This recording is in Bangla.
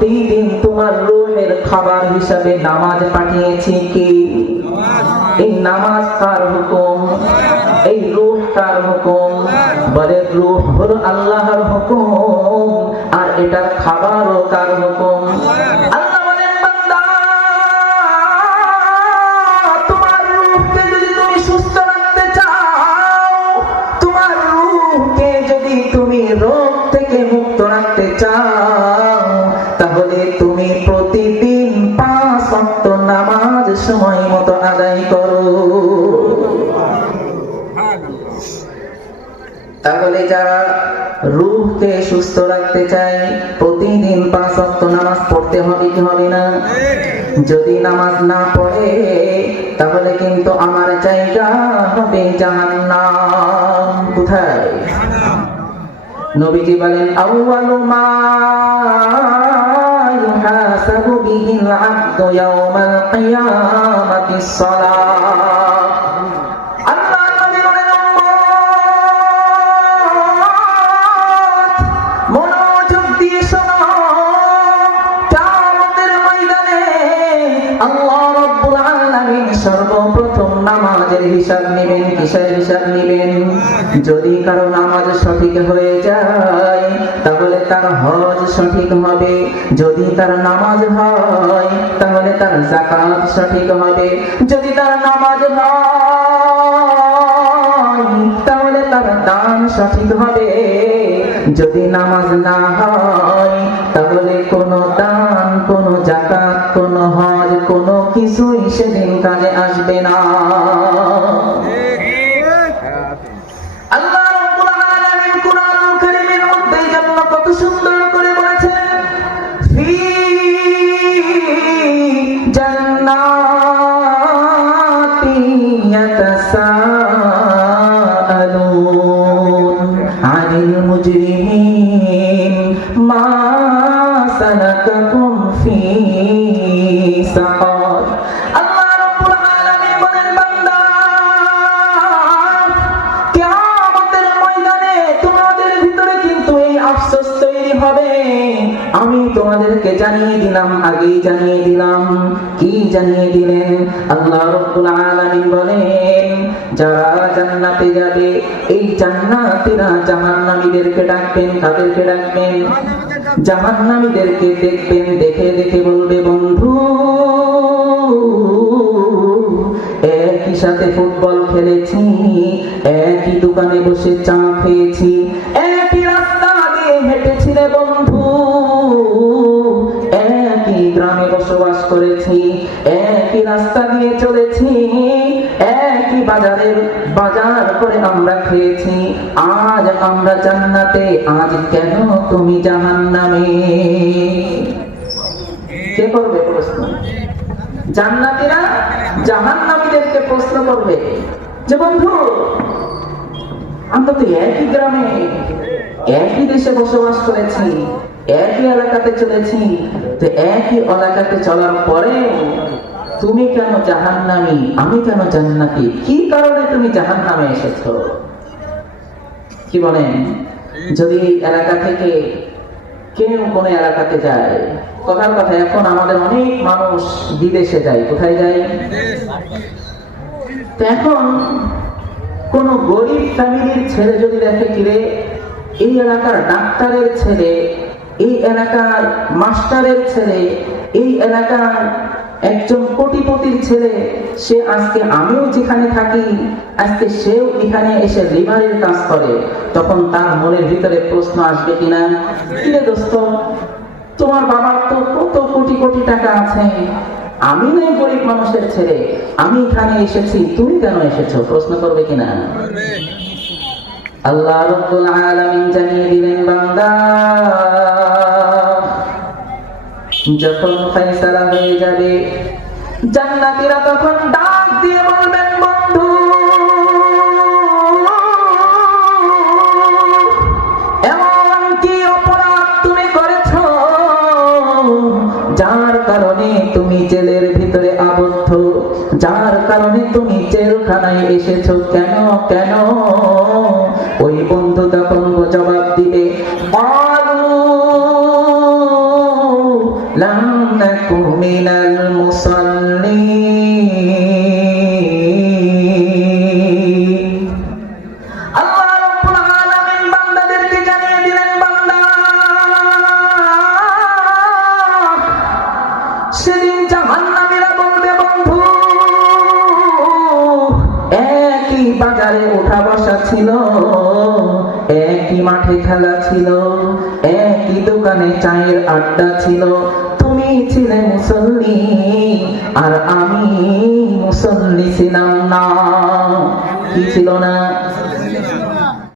প্রতিদিন তোমার রূহের খাবার হিসাবে নামাজ পাঠিয়েছি কি? এই নামাজ কার হুকুম? এই রূহ কার হুকুম? বলে রূহ হলো আল্লাহর হুকুম, আর এটার খাবারও কার হুকুম? আল্লাহ বলেন, বান্দা, তোমার রূহকে যদি তুমি সুস্থ রাখতে চাও, তোমার রূহকে যদি তুমি রোগ থেকে মুক্ত রাখতে চাও, তাহলে তুমি প্রতিদিন 5 ওয়াক্ত নামাজ সময় মতো আদায় করো। তাহলে যারা রূহকে সুস্থ রাখতে চায় প্রতিদিন 5 ওয়াক্ত নামাজ পড়তে হবে কি হবে না? যদি নামাজ না পড়ে তাহলে কিন্তু আমার জায়গা হবে জাহান্নাম। কোথায়? নবীজি বলেন, আউয়ালু মা ইউহাসাবু বিহিল আবদু ইয়াওমাল কিয়ামাতিস সালাত। আল্লাহ নবী বলেন, মনোযোগ দিয়ে শোনো, কিয়ামতের ময়দানে আল্লাহ রাব্বুল আলামিন সর্বপ্রথম নামাজের হিসাব নেবেন। কিসের হিসাব নেবেন? যদি কারো নামাজ সঠিক হয়ে যায় তাহলে তার হজ সঠিক হবে, যদি তার নামাজ হয় তাহলে তার যাকাত সঠিক হবে, যদি তার নামাজ হয় তাহলে তার দান সঠিক হবে, যদি নামাজ না হয় তাহলে কোনো দান, কোনো যাকাত, কোনো হজ, কোনো কিছুই সেদিন কাজে আসবে না। আল্লাহ রাব্বুল আলামিন কুরআনুল কারীমের মধ্যে এই জন্য কত সুন্দর করে বলেছেন, ফি জান্নাতি ইয়াতাসাআলুন আনিল মুজরিমিন মা সালাকাকুম ফি সাকার। আল্লাহ রাব্বুল আলামিন বলেন, বান্দা, কিয়ামতের ময়দানে তোমাদের ভিতরে কিন্তু এই আফসোস তৈরি হবে। আমি তোমাদেরকে জানিয়ে দিলাম, আগেই জানিয়ে দিলাম। কি জানিয়ে দিলেন? আল্লাহ রাব্বুল আলামিন বলেন, যারা জান্নাতে যাবে এই জান্নাতীরা জাহান্নামীদেরকে ডাকবেন। কাদেরকে ডাকবেন? জাহান্নামীদেরকে দেখবেন, দেখে দেখে বলবে, বন্ধু, একই সাথে ফুটবল খেলেছি, একই দোকানে বসে চা খেয়েছি, একই রাস্তা দিয়ে হেঁটেছি রে বন্ধু, একই গ্রামে বসবাস করেছি, একই রাস্তা দিয়ে চলেছি, একই বাজার করে আমরা খেয়েছি, আজ আমরা জান্নাতে, আজ কেন তুমি জাহান্নামে? কে করবে প্রশ্ন? জান্নাতীরা জাহান্নামীদেরকে প্রশ্ন করবে যে, বন্ধু, আমরা তো একই গ্রামে, একই দেশে বসবাস করেছি, একই এলাকাতে চলেছি, তো একই এলাকাতে চলার পরে তুমি কেন জাহান্নামী, আমি কেন জান্নাতি? কি কারণে তুমি জাহান্নামে এসেছো? কি বলেন? যদি এই এলাকা থেকে কেউ কোন এলাকাতে যায়, কথার কথা, এখন আমাদের অনেক মানুষ বিদেশে যায়। কোথায় যায়? তো এখন কোন গরিব ফ্যামিলির ছেলে যদি দেখে, কিরে, এই এলাকার ডাক্তারের ছেলে, এই এলাকার মাস্টারের ছেলে, এই এলাকার একজন কোটিপতির ছেলে, সে আজকে, আমিও যেখানে থাকি, আজকে সেও এখানে এসে লিভারের কাজ করে, তখন তার মনের ভিতরে প্রশ্ন আসবে কিনা, কিরে দোস্ত, তোমার বাবার তো কত কোটি কোটি টাকা আছে, আমি নয় গরিব মানুষের ছেলে, আমি এখানে এসেছি, তুমি কেন এসেছো? প্রশ্ন করবে কিনা? আল্লাহ রাব্বুল আলামিন জানিয়ে দিলেন, বান্দা, যখন ফয়সালা হয়ে যাবে, জান্নাতীরা তখন ডাক দিয়ে বলবেন, বন্ধু, এমন কি অপরাধ তুমি করেছো যার কারণে তুমি জেলের ভিতরে আবদ্ধ, যার কারণে তুমি জেলখানায় এসেছো? কেন কেন? ওই বন্ধু তখন জবাব দিবে, একই মাঠে খেলা ছিল, একই দোকানে চায়ের আড্ডা ছিল। তুমি ছিলে মুসল্লি আর আমি মুসল্লি ছিলাম না। কি ছিল না?